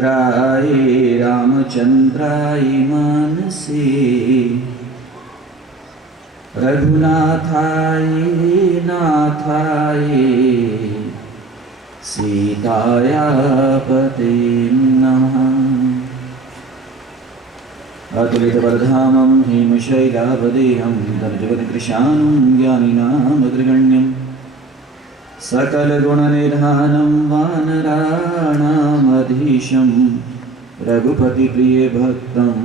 भद्राय रामचन्द्राय मानसे रघुनाथाय नाथाय सीताया पते नमः। अतुलितबलधामं हेमशैलावदेहं तर्जवनकृशानं ज्ञानिनामग्रगण्यं सकलगुणनिधानं वानराणामधीशं रघुपतिप्रियभक्तं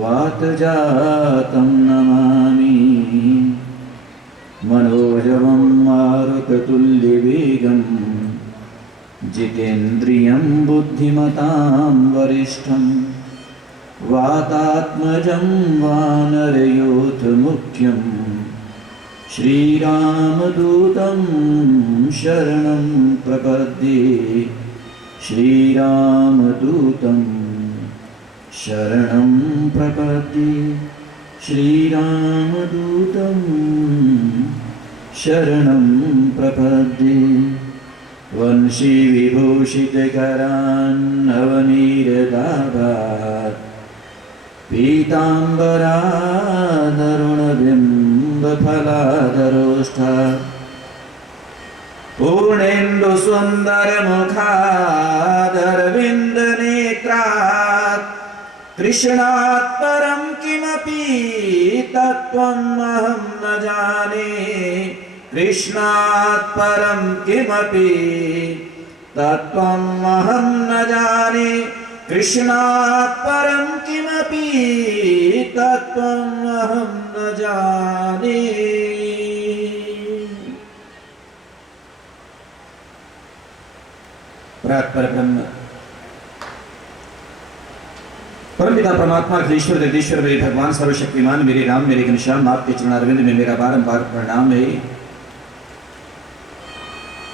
वातजातं नमामि। मनोजवं मारुततुल्यवेगं जितेन्द्रियं बुद्धिमतां वरिष्ठं वातात्मजं वानरयूथमुख्यं श्रीरामदूतं शरणं प्रपद्ये। श्रीरामदूतं शरणं प्रपद्ये। श्रीरामदूतं शरणं प्रपद्ये। वंशीविभूषितकरान्नवनीरदाभात् पीताम्बरादरुणबिम्बफलाधरोष्ठात् पूर्णेन्दुसुन्दरमुखादरविन्दनेत्रात् कृष्णात् परं किमपि तत्त्वमहं न जाने। कृष्णात् परं किमपि तत्त्वमहं न जाने। कृष्णात् परं किमपि तत्त्वमहं न जाने। परब्रह्म परमपिता परमात्मा ईश्वर जगदीश्वर मेरे भगवान सर्वशक्तिमान मेरे राम मेरे घनश्याम आपके चरणारविंद में मेरा बारंबार प्रणाम है।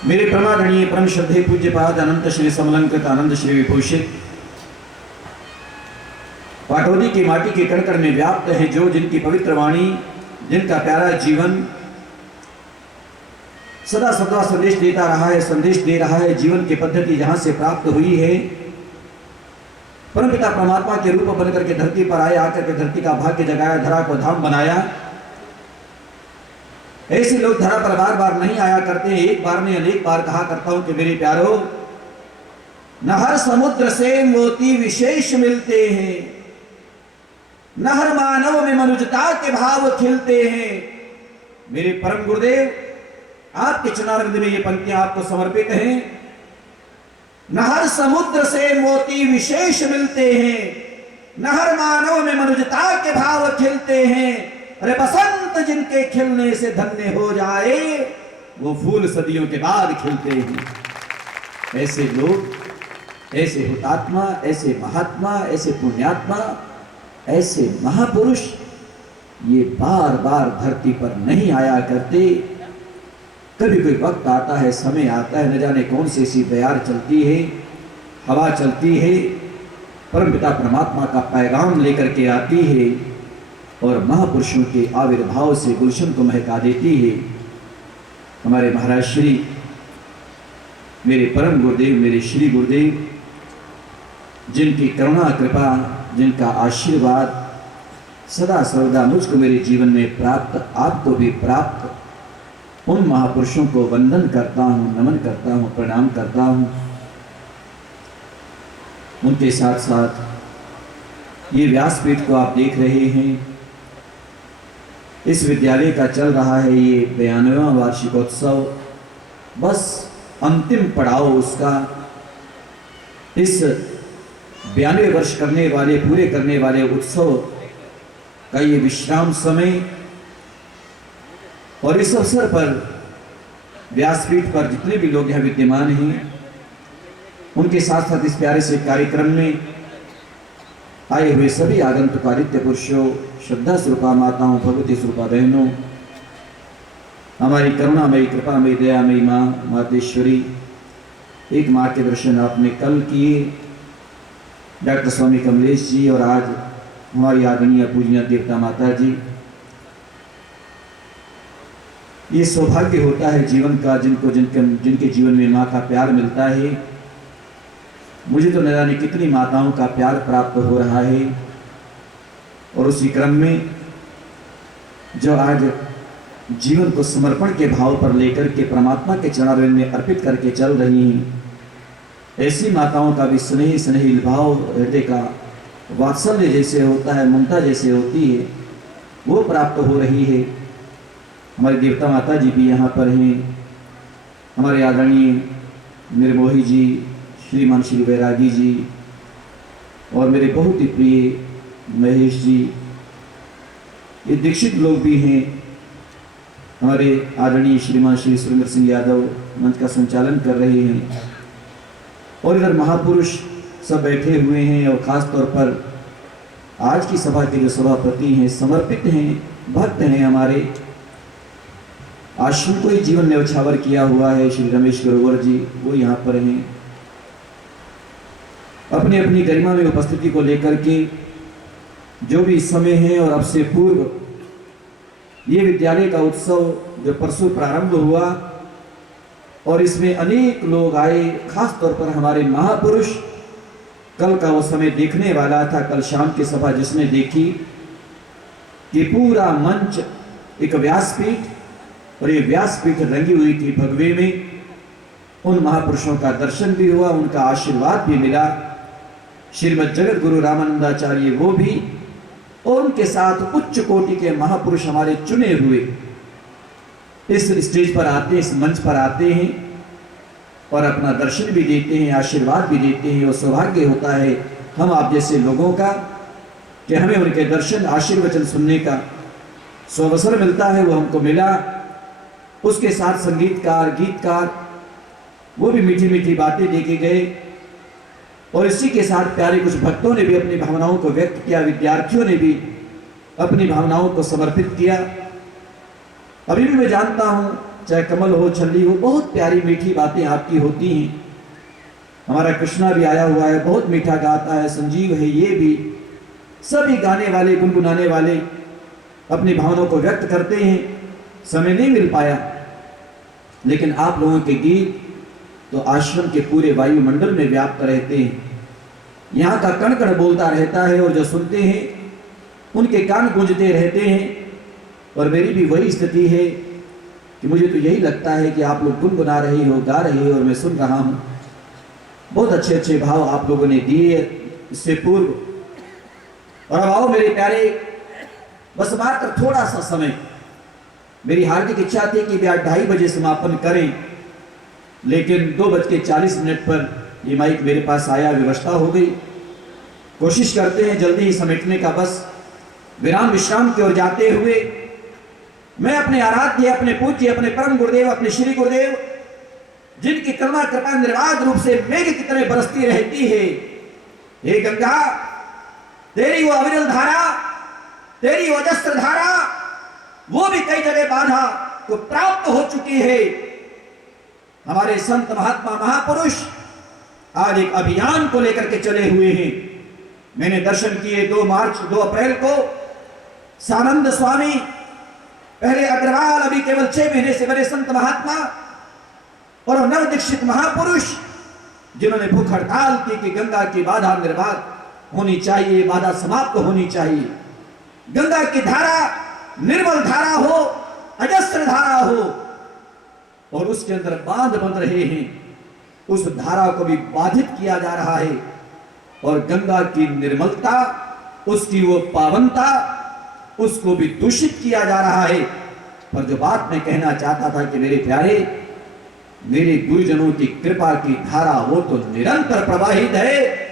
मेरे परमादरणीय परम श्रद्धेय पूज्यपाद अनंत श्री समलंकृत आनंद श्री विभूषित पाटौदी की माटी के कण कण में व्याप्त है जो जिनकी पवित्र वाणी जिनका प्यारा जीवन सदा सदा संदेश देता रहा है, संदेश दे रहा है। जीवन की पद्धति जहां से प्राप्त हुई है, परमपिता परमात्मा के रूप बनकर के धरती पर आए, आकर के धरती का भाग्य जगाया, धरा को धाम बनाया। ऐसे लोग धरा पर बार बार नहीं आया करते। एक बार में अनेक बार कहा करता हूं कि मेरे प्यारो, न हर समुद्र से मोती विशेष मिलते हैं, न हर मानव में मनुष्यता के भाव खिलते हैं। मेरे परम गुरुदेव आपके चरणारविंद में ये पंक्तियां आपको समर्पित हैं। न हर समुद्र से मोती विशेष मिलते हैं, न हर मानव में मनुष्यता के भाव खिलते हैं। अरे बसंत जिनके खिलने से धन्य हो जाए, वो फूल सदियों के बाद खिलते हैं। ऐसे लोग, ऐसे हुतात्मा, ऐसे महात्मा, ऐसे पुण्यात्मा, ऐसे महापुरुष ये बार बार धरती पर नहीं आया करते। कभी कोई वक्त आता है, समय आता है, न जाने कौन सी ऐसी बयार चलती है, हवा चलती है, परमपिता परमात्मा का पैगाम लेकर के आती है और महापुरुषों के आविर्भाव से गुलशन को महका देती है। हमारे महाराज श्री मेरे परम गुरुदेव, मेरे श्री गुरुदेव, जिनकी करुणा कृपा, जिनका आशीर्वाद सदा सर्वदा मुझको मेरे जीवन में प्राप्त, आपको भी प्राप्त, उन महापुरुषों को वंदन करता हूँ, नमन करता हूँ, प्रणाम करता हूँ। उनके साथ साथ ये व्यासपीठ को आप देख रहे हैं, इस विद्यालय का चल रहा है ये 92वां वार्षिकोत्सव, बस अंतिम पड़ाव उसका। इस 92 वर्ष करने वाले, पूरे करने वाले उत्सव का ये विश्राम समय, और इस अवसर पर व्यासपीठ पर जितने भी लोग यहाँ विद्यमान हैं, उनके साथ साथ इस प्यारे से कार्यक्रम में आए हुए सभी आगंतुक आदित्य पुरुषों, श्रद्धा स्वरूपा माताओं, भगवती स्वरूपा बहनों, हमारी करुणामयी, कृपामयी, दयामयी माँ मातेश्वरी, एक माँ के दर्शन आपने कल किए, डॉक्टर स्वामी कमलेश जी, और आज हमारी आदरणीय पूजनीय देवता माता जी। ये सौभाग्य होता है जीवन का, जिनके जीवन में माँ का प्यार मिलता है, मुझे तो न जाने कितनी माताओं का प्यार प्राप्त हो रहा है। और उसी क्रम में जो आज जीवन को समर्पण के भाव पर लेकर के परमात्मा के चरणारविंद में अर्पित करके चल रही हैं, ऐसी माताओं का भी स्नेही स्नेही भाव, हृदय का वात्सल्य जैसे होता है, ममता जैसे होती है, वो प्राप्त हो रही है। हमारी देवता माता जी भी यहाँ पर हैं, हमारे आदरणीय निर्मोही जी, श्रीमान श्री वैरागी जी, और मेरे बहुत ही प्रिय महेश जी, ये दीक्षित लोग भी हैं। हमारे आदरणीय श्रीमान श्री सुरेंद्र सिंह यादव मंच का संचालन कर रहे हैं, और इधर महापुरुष सब बैठे हुए हैं। और ख़ास तौर पर आज की सभा के जो सभापति हैं, समर्पित हैं, भक्त हैं, हमारे आश्रम को ही जीवन न्यौछावर किया हुआ है, श्री रमेश ग्रोवर जी, वो यहाँ पर हैं। अपनी अपनी गरिमा में उपस्थिति को लेकर के जो भी समय है, और अब से पूर्व ये विद्यालय का उत्सव जो परसों प्रारंभ हुआ और इसमें अनेक लोग आए, खास तौर पर हमारे महापुरुष, कल का वो समय देखने वाला था। कल शाम की सभा जिसने देखी कि पूरा मंच एक व्यासपीठ, और ये व्यासपीठ रंगी हुई थी भगवे में, उन महापुरुषों का दर्शन भी हुआ, उनका आशीर्वाद भी मिला। श्रीमद जगत गुरु रामानंदाचार्य वो भी, और उनके साथ उच्च कोटि के महापुरुष हमारे चुने हुए इस स्टेज पर आते हैं, इस मंच पर आते हैं और अपना दर्शन भी देते हैं, आशीर्वाद भी देते हैं। और सौभाग्य होता है हम आप जैसे लोगों का कि हमें उनके दर्शन, आशीर्वचन सुनने का सौअवसर मिलता है, वो हमको मिला। उसके साथ संगीतकार, गीतकार, वो भी मीठी मीठी बातें देके गए, और इसी के साथ प्यारे कुछ भक्तों ने भी अपनी भावनाओं को व्यक्त किया, विद्यार्थियों ने भी अपनी भावनाओं को समर्पित किया। अभी भी मैं जानता हूँ, चाहे कमल हो, छल्ली हो, बहुत प्यारी मीठी बातें आपकी होती हैं। हमारा कृष्णा भी आया हुआ है, बहुत मीठा गाता है, संजीव है, ये भी सभी गाने वाले, गुनगुनाने वाले अपनी भावनाओं को व्यक्त करते हैं। समय नहीं मिल पाया, लेकिन आप लोगों के गीत तो आश्रम के पूरे वायुमंडल में व्याप्त रहते हैं। यहाँ का कण कण बोलता रहता है, और जो सुनते हैं उनके कान गूंजते रहते हैं। और मेरी भी वही स्थिति है कि मुझे तो यही लगता है कि आप लोग गुनगुना रहे हो, गा रहे हो, और मैं सुन रहा हूँ। बहुत अच्छे अच्छे भाव आप लोगों ने दिए इससे पूर्व। और अब आओ मेरे प्यारे, बस मात्र थोड़ा सा समय, मेरी हार्दिक इच्छा थी कि 2:30 बजे समापन करें, लेकिन 2:40 पर ये माइक मेरे पास आया, व्यवस्था हो गई। कोशिश करते हैं जल्दी ही समेटने का। बस विराम विश्राम की ओर जाते हुए मैं अपने आराध्य, अपने पूज्य, अपने परम गुरुदेव, अपने श्री गुरुदेव, जिनकी करुणा कृपा निर्बाध रूप से मेघ की तरह बरसती रहती है, हे गंगा, तेरी वो अविरल धारा, तेरी ओजस्त्र धारा, वो भी कई जगह बाधा को प्राप्त हो चुकी है। हमारे संत महात्मा महापुरुष आज एक अभियान को लेकर के चले हुए हैं। मैंने दर्शन किए 2 अप्रैल को सानंद स्वामी, पहले अग्रवाल, अभी केवल 6 महीने से बड़े संत महात्मा, और नव दीक्षित महापुरुष जिन्होंने भूख हड़ताल की कि गंगा की बाधा निर्बाध होनी चाहिए, बाधा समाप्त होनी चाहिए, गंगा की धारा निर्मल धारा हो, अजस्त्र धारा हो, और उसके अंदर बांध बन रहे हैं, उस धारा को भी बाधित किया जा रहा है। और गंगा की निर्मलता, उसकी वो पावनता, उसको भी दूषित किया जा रहा है। पर जो बात मैं कहना चाहता था कि मेरे प्यारे, मेरे गुरुजनों की कृपा की धारा वो तो निरंतर प्रवाहित है,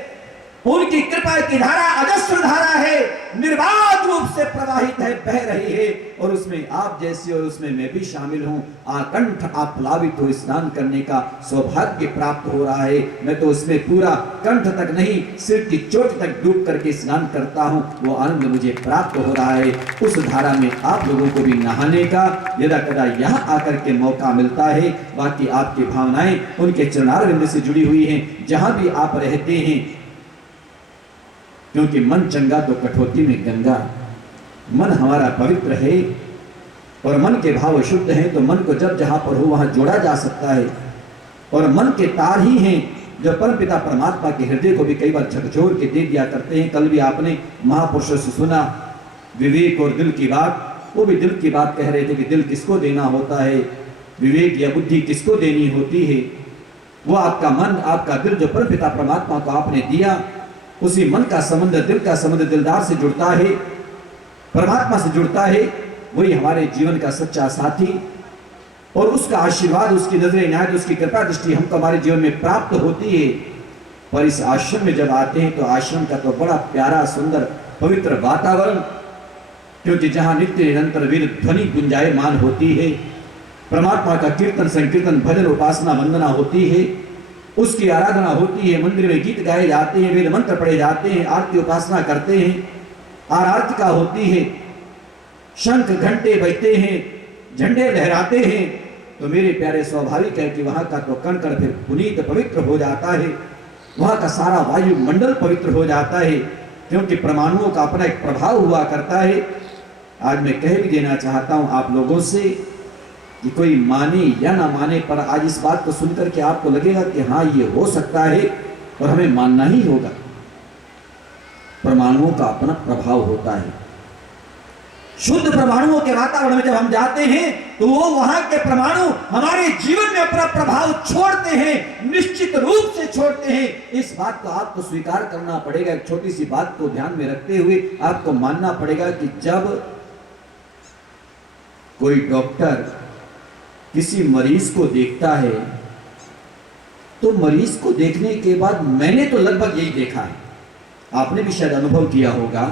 उनकी कृपा की धारा अजस्त्र धारा है, निर्बाध रूप से प्रवाहित है, बह रही है। और उसमें आप जैसे, और उसमें मैं भी शामिल हूं। आकंठ आप प्लावित हो, स्नान करने का सौभाग्य प्राप्त हो रहा है। मैं तो उसमें पूरा कंठ तक नहीं, सिर की चोट तक डूब करके स्नान करता हूं, वो आनंद मुझे प्राप्त हो रहा है। उस धारा में आप लोगों को भी नहाने का यदा कदा यहाँ आकर के मौका मिलता है। बाकी आपकी भावनाएं उनके चरणारविंद से जुड़ी हुई हैं, जहां भी आप रहते हैं, क्योंकि मन चंगा तो कठौती में गंगा। मन हमारा पवित्र है और मन के भाव शुद्ध हैं, तो मन को जब जहां पर हो वहां जोड़ा जा सकता है। और मन के तार ही हैं जो परमपिता परमात्मा के हृदय को भी कई बार झकझोर के दे दिया करते हैं। कल भी आपने महापुरुषों से सुना विवेक और दिल की बात, वो भी दिल की बात कह रहे थे कि दिल किसको देना होता है, विवेक या बुद्धि किसको देनी होती है। वो आपका मन, आपका दिल जो परमपिता परमात्मा को आपने दिया, उसी मन का संबंध, दिल का संबंध दिलदार से जुड़ता है, परमात्मा से जुड़ता है। वही हमारे जीवन का सच्चा साथी, और उसका आशीर्वाद, उसकी नजर इनायत, उसकी कृपा दृष्टि हमको हमारे जीवन में प्राप्त होती है। पर इस आश्रम में जब आते हैं तो आश्रम का तो बड़ा प्यारा, सुंदर, पवित्र वातावरण, क्योंकि जहां नित्य निरंतर वेद ध्वनि गुंजायमान होती है, परमात्मा का कीर्तन संकीर्तन भजन उपासना वंदना होती है, उसकी आराधना होती है, मंदिर में गीत गाए जाते हैं, वेद मंत्र पढ़े जाते हैं, आरती उपासना करते हैं, आराधना होती है, शंख घंटे बजते हैं, झंडे लहराते हैं, तो मेरे प्यारे स्वाभाविक है कि वहां का तो कण कण फिर पुनीत पवित्र हो जाता है, वहां का सारा वायुमंडल पवित्र हो जाता है, क्योंकि परमाणुओं का अपना एक प्रभाव हुआ करता है। आज मैं कह भी देना चाहता हूं आप लोगों से कि कोई माने या ना माने, पर आज इस बात को सुनकर के आपको लगेगा कि हाँ ये हो सकता है और हमें मानना ही होगा। परमाणुओं का अपना प्रभाव होता है। शुद्ध परमाणुओं के वातावरण में जब हम जाते हैं तो वो वहां के परमाणु हमारे जीवन में अपना प्रभाव छोड़ते हैं, निश्चित रूप से छोड़ते हैं। इस बात को आपको स्वीकार करना पड़ेगा। एक छोटी सी बात को ध्यान में रखते हुए आपको मानना पड़ेगा कि जब कोई डॉक्टर किसी मरीज को देखता है तो मरीज को देखने के बाद, मैंने तो लगभग यही देखा है, आपने भी शायद अनुभव किया होगा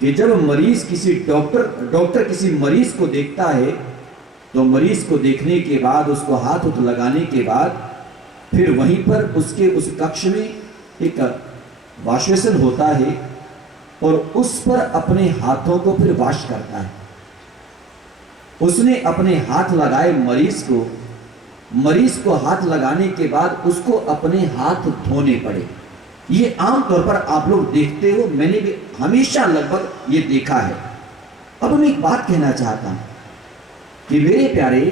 कि जब मरीज किसी डॉक्टर किसी मरीज को देखता है तो मरीज को देखने के बाद, उसको हाथ उठ लगाने के बाद, फिर वहीं पर उसके उस कक्ष में एक वाशवेसन होता है और उस पर अपने हाथों को फिर वाश करता है। उसने अपने हाथ लगाए मरीज को हाथ लगाने के बाद उसको अपने हाथ धोने पड़े। ये आमतौर पर आप लोग देखते हो, मैंने भी हमेशा लगभग ये देखा है। अब मैं एक बात कहना चाहता हूं कि मेरे प्यारे,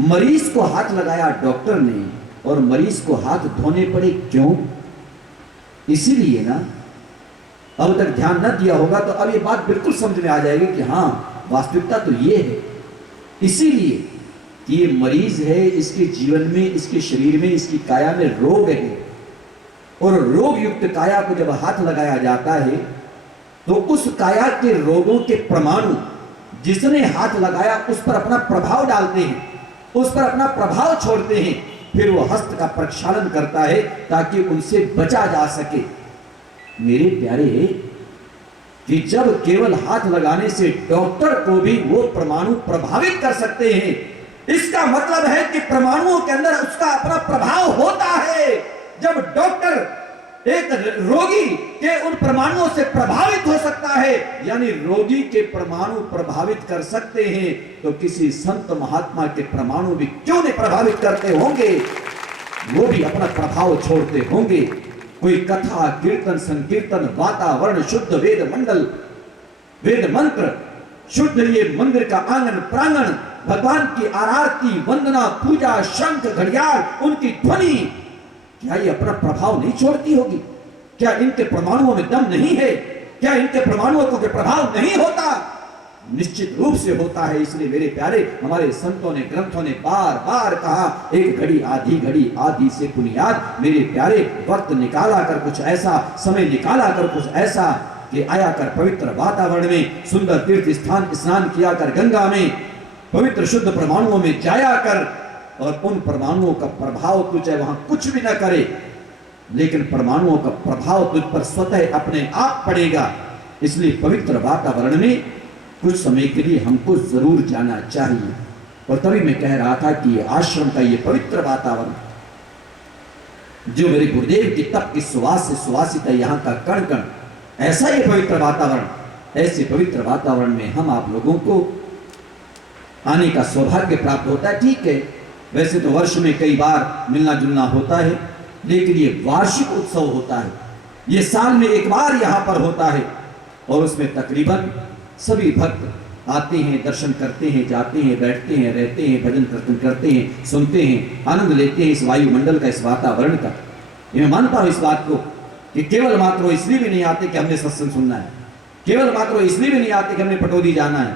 मरीज को हाथ लगाया डॉक्टर ने और मरीज को हाथ धोने पड़े, क्यों? इसीलिए ना, अब तक ध्यान न दिया होगा तो अब ये बात बिल्कुल समझ में आ जाएगी कि हाँ वास्तविकता तो ये है। इसीलिए कि ये मरीज है, इसके जीवन में, इसके शरीर में, इसकी काया में रोग है, और रोग युक्त काया को जब हाथ लगाया जाता है तो उस काया के रोगों के परमाणु जिसने हाथ लगाया उस पर अपना प्रभाव डालते हैं, उस पर अपना प्रभाव छोड़ते हैं। फिर वो हस्त का प्रक्षालन करता है ताकि उनसे बचा जा सके। मेरे प्यारे, कि जब केवल हाथ लगाने से डॉक्टर को भी वो परमाणु प्रभावित कर सकते हैं, इसका मतलब है कि परमाणुओं के अंदर उसका अपना प्रभाव होता है। जब डॉक्टर एक रोगी के उन परमाणुओं से प्रभावित हो सकता है, यानी रोगी के परमाणु प्रभावित कर सकते हैं, तो किसी संत महात्मा के परमाणु भी क्यों नहीं प्रभावित करते होंगे, वो भी अपना प्रभाव छोड़ते होंगे। कोई कथा कीर्तन संकीर्तन वातावरण शुद्ध, वेद मंडल, वेद मंत्र शुद्ध, ये मंदिर का आंगन प्रांगण, भगवान की आरती वंदना पूजा, शंख घड़ियाल, उनकी ध्वनि, क्या ये अपना प्रभाव नहीं छोड़ती होगी? क्या इनके परमाणुओं में दम नहीं है? क्या इनके परमाणुओं को प्रभाव नहीं होता? निश्चित रूप से होता है। इसलिए मेरे प्यारे, हमारे संतों ने, ग्रंथों ने बार बार कहा, एक घड़ी आधी घड़ी आधी से बुनियाद। मेरे प्यारे, वक्त निकाला कर कुछ ऐसा, समय निकाला कर कुछ ऐसा कि आया कर पवित्र वातावरण में, सुंदर तीर्थ स्थान स्नान किया कर गंगा में, पवित्र शुद्ध परमाणुओं में जाया कर, और उन परमाणुओं का प्रभाव तू चाहे वहां कुछ भी न करे, लेकिन परमाणुओं का प्रभाव तुझ पर स्वतः अपने आप पड़ेगा। इसलिए पवित्र वातावरण में कुछ समय के लिए हमको जरूर जाना चाहिए। और तभी मैं कह रहा था कि ये आश्रम का ये पवित्र वातावरण, जो मेरे गुरुदेव की तप की सुवास से सुवासित है, यहाँ का कण कण, ऐसा ये पवित्र वातावरण, ऐसे पवित्र वातावरण में हम आप लोगों को आने का सौभाग्य प्राप्त होता है। ठीक है, वैसे तो वर्ष में कई बार मिलना जुलना होता है, लेकिन ये वार्षिक उत्सव होता है, ये साल में एक बार यहाँ पर होता है, और उसमें तकरीबन सभी भक्त आते हैं, दर्शन करते हैं, जाते हैं, बैठते हैं, रहते हैं, भजन कीर्तन करते हैं, सुनते हैं, आनंद लेते हैं इस वायुमंडल का, इस वातावरण का। ये मैं मानता हूं इस बात को कि केवल मात्र वो इसलिए भी नहीं आते कि हमने सत्संग सुनना है, केवल मात्र वो इसलिए भी नहीं आते कि हमने पटौदी जाना है,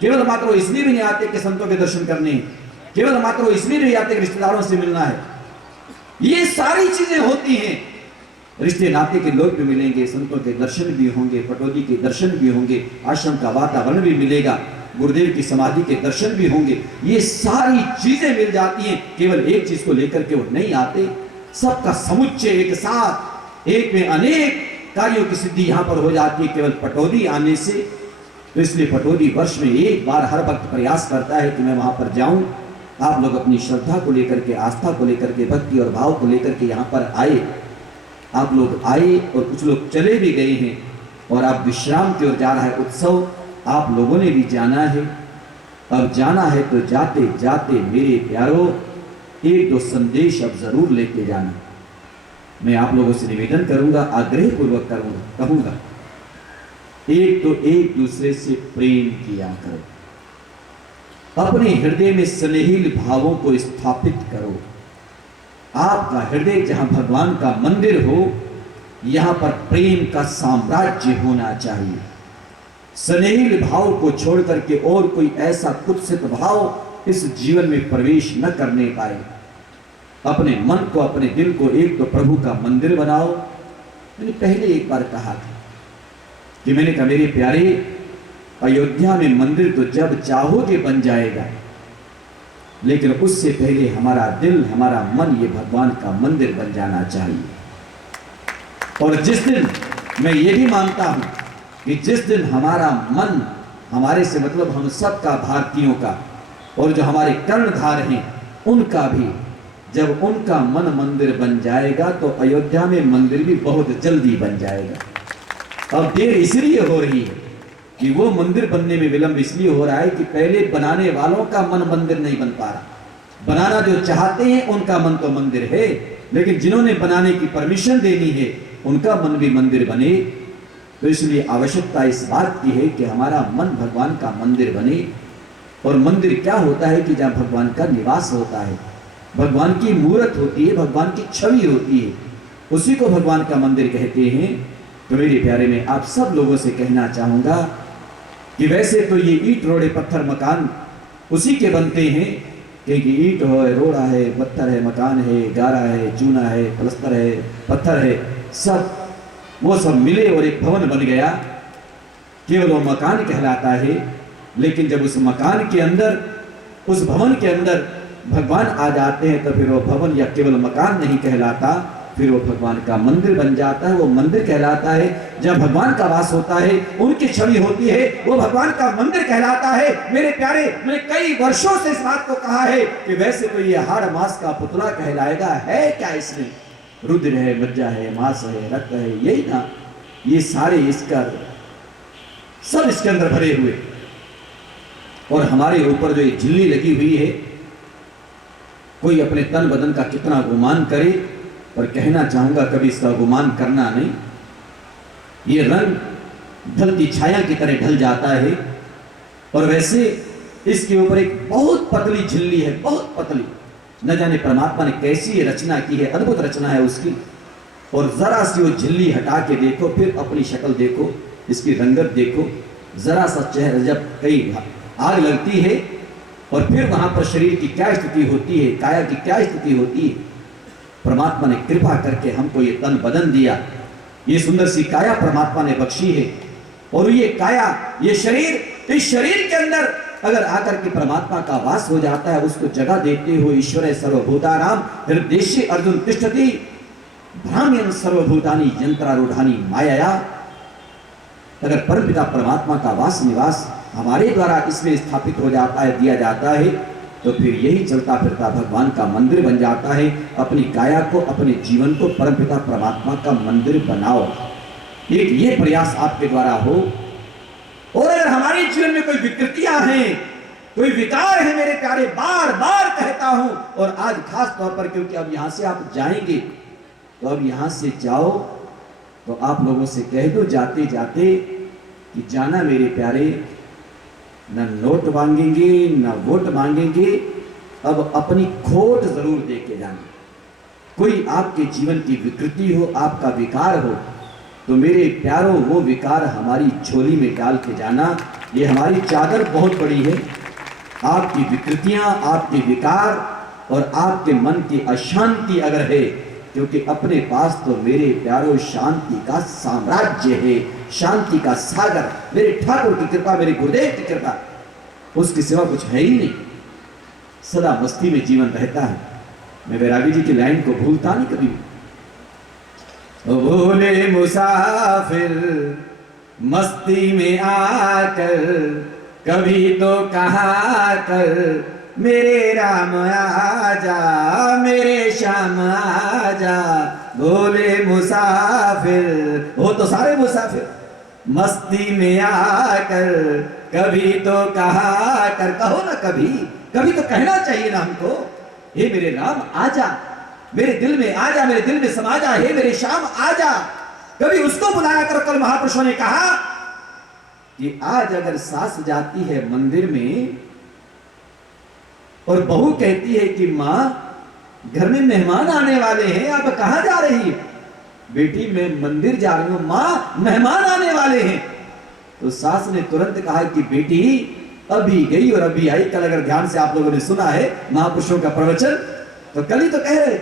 केवल मात्र वो इसलिए भी नहीं आते कि संतों के दर्शन करने हैं, केवल मात्र वो इसलिए नहीं आते कि रिश्तेदारों से मिलना है। ये सारी चीजें होती हैं, रिश्ते नाते के लोग भी मिलेंगे, संतों के दर्शन भी होंगे, पटौदी के दर्शन भी होंगे, आश्रम का वातावरण भी मिलेगा, गुरुदेव की समाधि के दर्शन भी होंगे। ये सारी चीजें मिल जाती हैं, केवल एक चीज को लेकर के वो नहीं आते। सबका समुच्चय एक साथ, एक में अनेक कार्यों की सिद्धि यहां पर हो जाती है केवल पटौदी आने से। तो इसलिए पटौदी वर्ष में एक बार हर वक्त प्रयास करता है कि मैं वहां पर जाऊं। आप लोग अपनी श्रद्धा को लेकर के, आस्था को लेकर के, भक्ति और भाव को लेकर के यहां पर आए। आप लोग आए और कुछ लोग चले भी गए हैं और आप विश्राम की ओर जा रहा है उत्सव, आप लोगों ने भी जाना है। अब जाना है तो जाते जाते मेरे प्यारों एक दो संदेश अब जरूर लेके जाना। मैं आप लोगों से निवेदन करूंगा, आग्रह पूर्वक कहूंगा, एक तो एक दूसरे से प्रेम किया करो, अपने हृदय में स्नेहिल भावों को स्थापित करो। आपका हृदय जहां भगवान का मंदिर हो, यहां पर प्रेम का साम्राज्य होना चाहिए। स्नेहिल भाव को छोड़ करके और कोई ऐसा कुत्सित भाव इस जीवन में प्रवेश न करने पाए। अपने मन को, अपने दिल को एक तो प्रभु का मंदिर बनाओ। मैंने पहले एक बार कहा था कि मैंने कहा मेरे प्यारे, अयोध्या में मंदिर तो जब चाहोगे बन जाएगा, लेकिन उससे पहले हमारा दिल, हमारा मन ये भगवान का मंदिर बन जाना चाहिए। और जिस दिन, मैं ये भी मानता हूं कि जिस दिन हमारा मन, हमारे से मतलब हम सब का, भारतीयों का, और जो हमारे कर्णधार हैं उनका भी, जब उनका मन मंदिर बन जाएगा तो अयोध्या में मंदिर भी बहुत जल्दी बन जाएगा। अब देर इसलिए हो रही है कि वो मंदिर बनने में विलंब इसलिए हो रहा है कि पहले बनाने वालों का मन मंदिर नहीं बन पा रहा। बनाना जो चाहते हैं उनका मन तो मंदिर है, लेकिन जिन्होंने बनाने की परमिशन देनी है उनका मन भी मंदिर बने। तो इसलिए आवश्यकता इस बात की है कि हमारा मन भगवान का मंदिर बने। और मंदिर क्या होता है कि जहाँ भगवान का निवास होता है, भगवान की मूर्त होती है, भगवान की छवि होती है, उसी को भगवान का मंदिर कहते हैं। तो मेरे प्यारे, में आप सब लोगों से कहना चाहूंगा कि वैसे तो ये ईंट रोड़े पत्थर मकान उसी के बनते हैं, क्योंकि ईंट है, रोड़ा है, पत्थर है, मकान है, गारा है, चूना है, प्लस्तर है, पत्थर है, सब वो सब मिले और एक भवन बन गया। केवल वो मकान कहलाता है। लेकिन जब उस मकान के अंदर, उस भवन के अंदर भगवान आ जाते हैं तो फिर वो भवन या केवल मकान नहीं कहलाता, फिर वो भगवान का मंदिर बन जाता है। वो मंदिर कहलाता है जहाँ भगवान का वास होता है, उनकी छवि होती है, वो भगवान का मंदिर कहलाता है। मेरे प्यारे, मैंने कई वर्षों से इस बात को कहा है कि वैसे तो ये हाड़ मांस का पुतला कहलाएगा, है क्या इसमें? रुद्र है, मज्जा है, मांस है, रक्त है, यही ना, ये सारे इसका सब इसके अंदर भरे हुए। और हमारे ऊपर जो ये झिल्ली लगी हुई है, कोई अपने तन बदन का कितना गुमान करे, और कहना चाहूंगा कभी इसका गुमान करना नहीं। ये रंग ढलती छाया की तरह ढल जाता है। और वैसे इसके ऊपर एक बहुत पतली झिल्ली है, बहुत पतली। न जाने परमात्मा ने कैसी ये रचना की है, अद्भुत रचना है उसकी। और जरा सी वो झिल्ली हटा के देखो, फिर अपनी शक्ल देखो, इसकी रंगत देखो, जरा सा चेहरा, जब कई आग लगती है और फिर वहां पर शरीर की क्या स्थिति होती है, काया की क्या स्थिति होती है। परमात्मा ने कृपा करके हमको ये तन बदन दिया, ये सुंदर सी काया परमात्मा ने बख्शी है। और ये काया, ये शरीर, इस शरीर के अंदर अगर आकर के परमात्मा का वास हो जाता है, उसको जगह देते हुए ईश्वर सर्वभूतानां हृदयेषु अर्जुन तिष्ठति भ्राम्यन् सर्वभूतानि यंत्रारूढ़ानि मायया। अगर परमपिता परमात्मा का वास निवास हमारे द्वारा इसमें स्थापित हो जाता है, दिया जाता है, तो फिर यही चलता फिरता भगवान का मंदिर बन जाता है। अपनी काया को, अपने जीवन को परमपिता परमात्मा का मंदिर बनाओ। एक ये प्रयास आपके द्वारा हो। और अगर हमारे जीवन में कोई विकृतियां हैं, कोई विकार है, मेरे प्यारे, बार बार कहता हूं, और आज खास तौर पर क्योंकि अब यहां से आप जाएंगे, तो अब यहां से जाओ तो आप लोगों से कह दो जाते जाते कि जाना मेरे प्यारे, न नोट मांगेंगे न वोट मांगेंगे, अब अपनी खोट जरूर दे के जाना। कोई आपके जीवन की विकृति हो, आपका विकार हो, तो मेरे प्यारों वो विकार हमारी झोली में डाल के जाना। ये हमारी चादर बहुत बड़ी है। आपकी विकृतियां, आपके विकार और आपके मन की अशांति अगर है, क्योंकि अपने पास तो मेरे प्यारों शांति का साम्राज्य है, शांति का सागर, मेरे ठाकुर की कृपा, मेरे गुरुदेव की कृपा, उसके सिवा कुछ है ही नहीं। सदा मस्ती में जीवन रहता है। मैं वैरागी जी की लाइन को भूलता नहीं कभी। भोले मुसाफिर मस्ती में आकर, कभी तो कहा कर मेरे राम आजा, मेरे श्याम आजा। भोले मुसाफिर, हो तो सारे मुसाफिर, मस्ती में आकर कभी तो कहा कर, कहो ना कभी, कभी तो कहना चाहिए ना हमको, हे मेरे राम आजा, मेरे दिल में आजा, मेरे दिल में समा जा, हे मेरे श्याम आजा। कभी उसको बुलाया कर। कल महापुरुषों ने कहा कि आज अगर सास जाती है मंदिर में और बहू कहती है कि मां घर में मेहमान आने वाले हैं, आप कहां जा रही है? बेटी मैं मंदिर जा रही हूं। मां मेहमान आने वाले हैं। तो सास ने तुरंत कहा कि बेटी अभी गई और अभी आई। कल अगर ध्यान से आप लोगों ने सुना है महापुरुषों का प्रवचन, तो कल ही तो कह रहे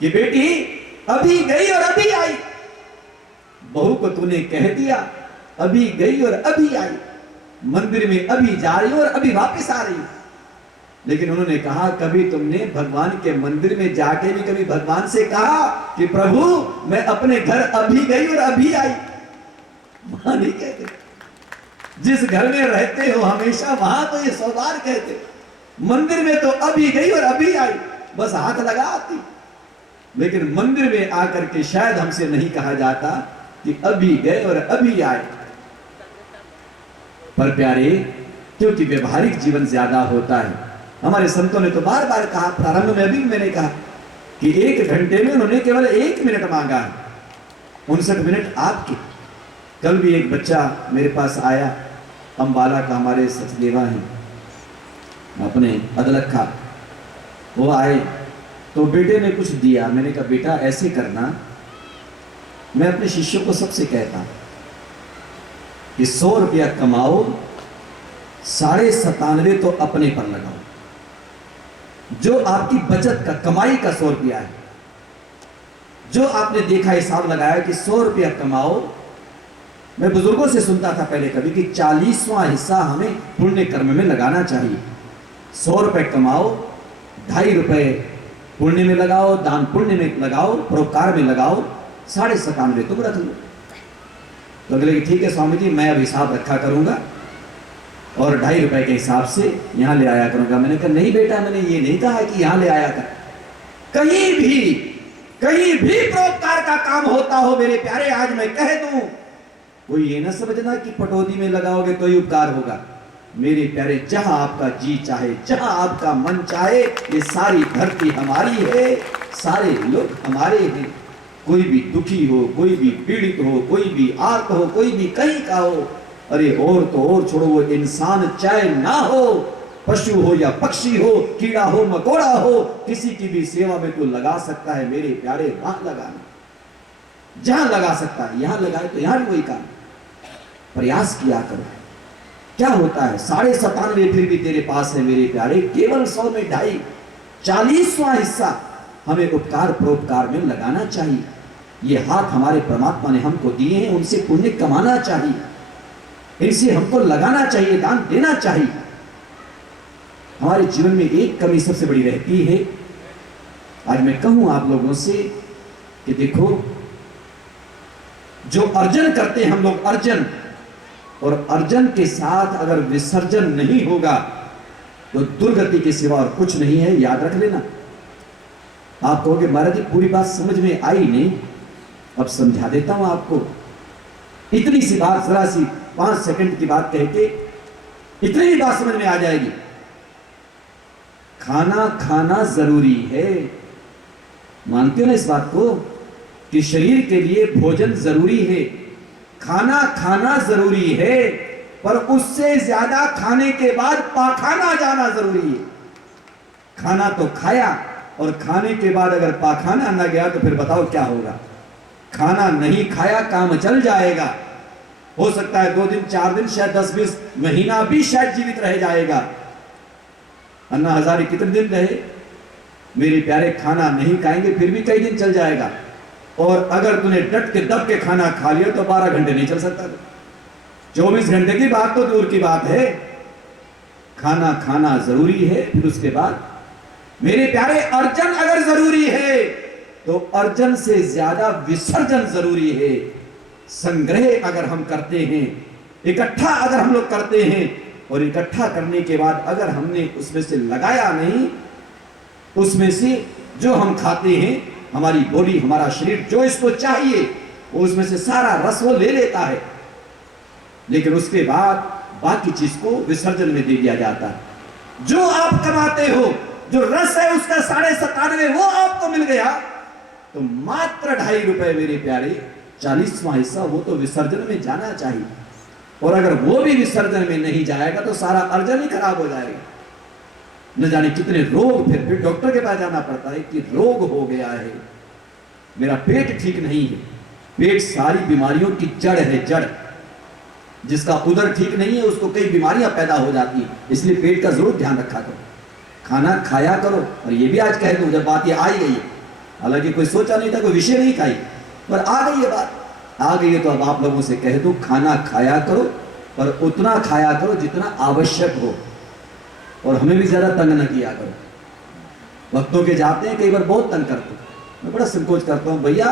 कि बेटी अभी गई और अभी आई। बहू को तूने कह दिया अभी गई और अभी आई, मंदिर में अभी जा रही और अभी वापस आ रही। लेकिन उन्होंने कहा कभी तुमने भगवान के मंदिर में जाके भी कभी भगवान से कहा कि प्रभु मैं अपने घर अभी गई और अभी आई? वहां नहीं कहते। जिस घर में रहते हो हमेशा वहां तो ये 100 बार कहते, मंदिर में तो अभी गई और अभी आई, बस हाथ लगा आती। लेकिन मंदिर में आकर के शायद हमसे नहीं कहा जाता कि अभी गए और अभी आए। पर प्यारे, क्योंकि व्यवहारिक जीवन ज्यादा होता है। हमारे संतों ने तो बार बार कहा, प्रारंभ में अभी मैंने कहा कि 1 घंटे में उन्होंने केवल 1 मिनट मांगा है, 59 मिनट आपके। कल भी एक बच्चा मेरे पास आया, अंबाला का, हमारे सचदेवा हैं अपने अदलखा, वो आए तो बेटे ने कुछ दिया। मैंने कहा बेटा ऐसे करना, मैं अपने शिष्यों को सबसे कहता कि 100 रुपया कमाओ, 97.5 तो अपने पर लगाओ। जो आपकी बचत का, कमाई का 100 रुपया है, जो आपने देखा हिसाब लगाया कि 100 रुपया कमाओ। मैं बुजुर्गों से सुनता था पहले कभी कि 40वां हिस्सा हमें पुण्य कर्म में लगाना चाहिए। 100 रुपए कमाओ, 2.5 रुपए पुण्य में लगाओ, दान पुण्य में लगाओ, परोपकार में लगाओ, 97.5 तुम रख लो। तो अगले की ठीक है स्वामी जी, मैं अब हिसाब रखा करूंगा और 2.5 रुपए के हिसाब से यहां ले आया करूंगा। मैंने कहा नहीं बेटा, मैंने ये नहीं कहा कि यहां ले आया कर। कहीं भी परोपकार का काम होता हो मेरे प्यारे, आज मैं कह दूं, कोई ये ना समझना कि पटौदी में लगाओगे तो ही उपकार होगा। मेरे प्यारे, जहां आपका जी चाहे, जहां आपका मन चाहे, ये सारी धरती हमारी है, सारे लोग हमारे हैं। कोई भी दुखी हो, कोई भी पीड़ित हो, कोई भी आर्त हो, कोई भी कहीं का हो, अरे और तो और छोड़ो, वो इंसान चाहे ना हो, पशु हो या पक्षी हो, कीड़ा हो मकोड़ा हो, किसी की भी सेवा में तो लगा सकता है मेरे प्यारे। वहां लगाना, जहां लगा सकता है यहां लगाए, तो यहां भी वही काम। प्रयास किया करो। क्या होता है, 97.5 फिर भी तेरे पास है मेरे प्यारे, केवल 100 में 2.5, 40वां हिस्सा हमें उपकार परोपकार में लगाना चाहिए। ये हाथ हमारे परमात्मा ने हमको दिए हैं, उनसे पुण्य कमाना चाहिए, इनसे हमको लगाना चाहिए, दान देना चाहिए। हमारे जीवन में एक कमी सबसे बड़ी रहती है। आज मैं कहूं आप लोगों से कि देखो, जो अर्जन करते हैं हम लोग, अर्जन, और अर्जन के साथ अगर विसर्जन नहीं होगा तो दुर्गति के सिवा और कुछ नहीं है, याद रख लेना। आप कहोगे महाराज जी पूरी बात समझ में आई नहीं, अब समझा देता हूं आपको। इतनी सी बात, जरा सी 5 सेकंड की बात कह के इतनी ही बात समझ में आ जाएगी। खाना खाना जरूरी है, मानते हो ना इस बात को, कि शरीर के लिए भोजन जरूरी है, खाना खाना जरूरी है। पर उससे ज्यादा खाने के बाद पाखाना जाना जरूरी है। खाना तो खाया और खाने के बाद अगर पाखाना न गया तो फिर बताओ क्या होगा। खाना नहीं खाया काम चल जाएगा, हो सकता है 2 दिन 4 दिन शायद 10-20 महीना भी शायद जीवित रह जाएगा। अन्ना हजारे कितने दिन रहे मेरे प्यारे, खाना नहीं खाएंगे फिर भी कई दिन चल जाएगा। और अगर तूने डट के दब के खाना खा लिया तो 12 घंटे नहीं चल सकता। 24 घंटे की बात तो दूर की बात है। खाना खाना जरूरी है। फिर उसके बाद मेरे प्यारे अर्जन अगर जरूरी है तो अर्जन से ज्यादा विसर्जन जरूरी है। संग्रह अगर हम करते हैं, इकट्ठा अगर हम लोग करते हैं और इकट्ठा करने के बाद अगर हमने उसमें से लगाया नहीं, उसमें से जो हम खाते हैं, हमारी बॉडी हमारा शरीर जो इसको चाहिए वो उसमें से सारा रस वो ले लेता है, लेकिन उसके बाद बाकी चीज को विसर्जन में दे दिया जाता है। जो आप कमाते हो, जो रस है उसका 97.5 वो आपको मिल गया तो मात्र 2.5 रुपए मेरे प्यारे, 40वां हिस्सा वो तो विसर्जन में जाना चाहिए। और अगर वो भी विसर्जन में नहीं जाएगा तो सारा अर्जन ही खराब हो जाएगा। न जाने कितने रोग, फिर डॉक्टर के पास जाना पड़ता है कि रोग हो गया है, मेरा पेट ठीक नहीं है। पेट सारी बीमारियों की जड़ है, जड़। जिसका उदर ठीक नहीं है उसको कई बीमारियां पैदा हो जाती है। इसलिए पेट का जरूर ध्यान रखा करो, खाना खाया करो। और ये भी आज कह दूं, जब बात ये आ गई है, हालांकि कोई सोचा नहीं था, कोई विषय नहीं खाई, पर आ गई है बात, आ गई है तो अब आप लोगों से कह दूं, खाना खाया करो पर उतना खाया करो जितना आवश्यक हो, और हमें भी ज्यादा तंग न किया करो। भक्तों के जाते हैं कई बार बहुत तंग करते हैं, मैं बड़ा संकोच करता हूं, भैया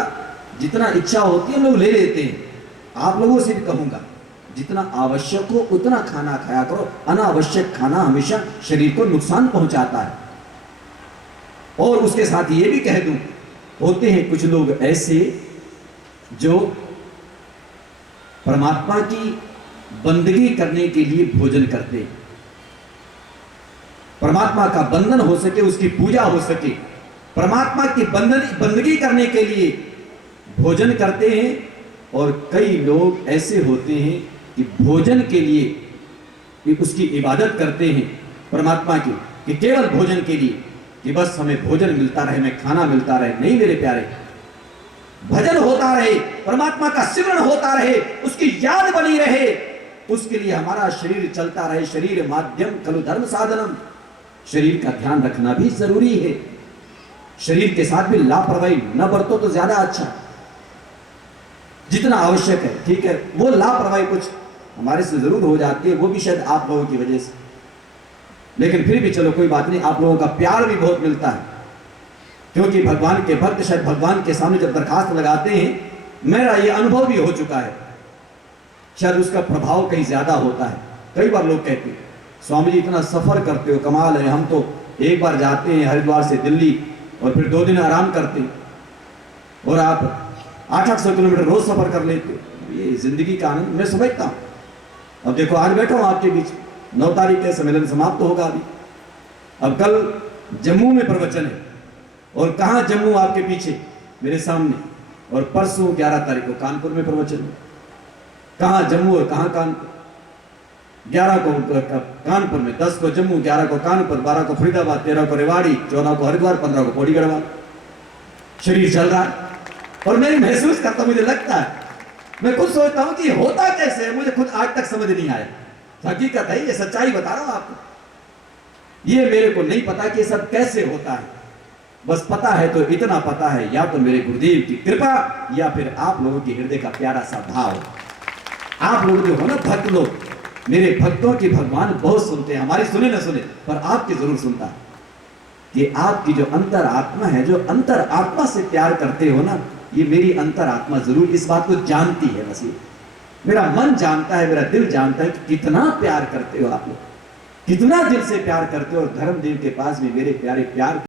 जितना इच्छा होती है हम लोग ले लेते हैं। आप लोगों से भी कहूंगा जितना आवश्यक हो उतना खाना खाया करो। अनावश्यक खाना हमेशा शरीर को नुकसान पहुंचाता है। और उसके साथ ये भी कह दूं, होते हैं कुछ लोग ऐसे जो परमात्मा की बंदगी करने के लिए भोजन करते हैं, परमात्मा का बंधन हो सके, उसकी पूजा हो सके, परमात्मा की बंदगी करने के लिए भोजन करते हैं। और कई लोग ऐसे होते हैं कि भोजन के लिए कि उसकी इबादत करते हैं परमात्मा की, कि केवल भोजन के लिए, कि बस हमें भोजन मिलता रहे, हमें खाना मिलता रहे। नहीं मेरे प्यारे, भजन होता रहे, परमात्मा का सिमरन होता रहे, उसकी याद बनी रहे, उसके लिए हमारा शरीर चलता रहे। शरीर माध्यम खलु धर्म साधनम, शरीर का ध्यान रखना भी जरूरी है। शरीर के साथ भी लापरवाही न बरतो तो ज्यादा अच्छा। जितना आवश्यक है ठीक है, वो लापरवाही कुछ हमारे से जरूर हो जाती है, वो भी शायद आप लोगों की वजह से, लेकिन फिर भी चलो कोई बात नहीं, आप लोगों का प्यार भी बहुत मिलता है। क्योंकि भगवान के भक्त शायद भगवान के सामने जब दरखास्त लगाते हैं, मेरा ये अनुभव भी हो चुका है, शायद उसका प्रभाव कहीं ज्यादा होता है। कई बार लोग कहते हैं स्वामी जी इतना सफर करते हो, कमाल है, हम तो एक बार जाते हैं हरिद्वार से दिल्ली और फिर 2 दिन आराम करते हैं, और आप 800 किलोमीटर रोज सफर कर लेते हो। ये जिंदगी का आनंद मैं समझता हूँ। अब देखो आज बैठा हूँ आपके बीच, 9 तारीख के सम्मेलन समाप्त होगा अभी, अब कल जम्मू में प्रवचन है, और कहाँ जम्मू आपके पीछे मेरे सामने, और परसों 11 तारीख को कानपुर में प्रवचन है। कहाँ जम्मू और कहाँ कानपुर, 11 को कानपुर में, 10 को जम्मू, 11 को कानपुर, 12 को फरीदाबाद, 13 को रेवाड़ी, 14 को हरिद्वार, 15 को पौड़ी गढ़वाल। शरीर चल रहा है और मैं महसूस करता, मुझे लगता है, मैं खुद सोचता हूं कि होता कैसे है, मुझे खुद आज तक समझ नहीं आया। हकीकत है, ये सच्चाई बता रहा हूं आपको, ये मेरे को नहीं पता कि सब कैसे होता है। बस पता है तो इतना पता है, या तो मेरे गुरुदेव की कृपा या फिर आप लोगों के हृदय का प्यारा सा भाव। आप लोग जो हो ना भक्त लोग, मेरे भक्तों की भगवान बहुत सुनते हैं, हमारी सुने ना सुने पर आपकी जरूर सुनता है। कि आपकी जो अंतर आत्मा है, जो अंतर आत्मा से प्यार करते हो ना, ये मेरी अंतर आत्मा जरूर इस बात को जानती है। बस ये मेरा मन जानता है, मेरा दिल जानता है कि कितना प्यार करते हो आप लोग, कितना दिल से प्यार करते हो। और धर्मदेव के पास भी मेरे प्यारे प्यार